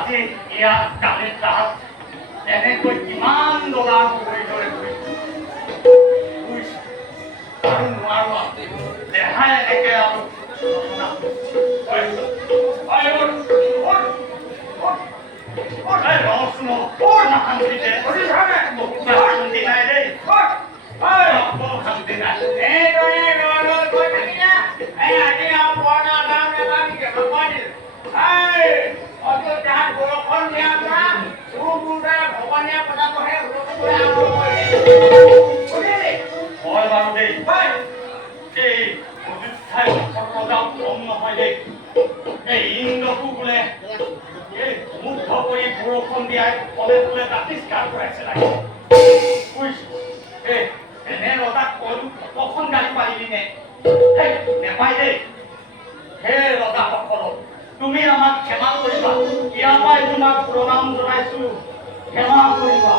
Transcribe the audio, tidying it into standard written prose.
আজি ইয়াত কালি তাত এনেকৈ কিমান ডলা কৰি আৰু নোৱাৰো দেহাই এনেকে আৰু শান্তি নাই দেই শান্তি নাই হয় বাৰু দেই এই অযোধ্যাই সৰ্বদাও কম নহয় দেই এই ইন্দ্ৰকো বোলে এই মুগ্ধ কৰি বৰষুণ দিয়াই ফলে ফলে তাতিষ্কাৰ কৰাইছে লাগে এনে ৰজাক কখন গালি পাৰিলি নে নেপাই দেই হে ৰজাসকলক তুমি আমাক ক্ষমা কৰিবা ইয়াৰ পৰাই তোমাক প্ৰণাম জনাইছো ক্ষমা কৰিবা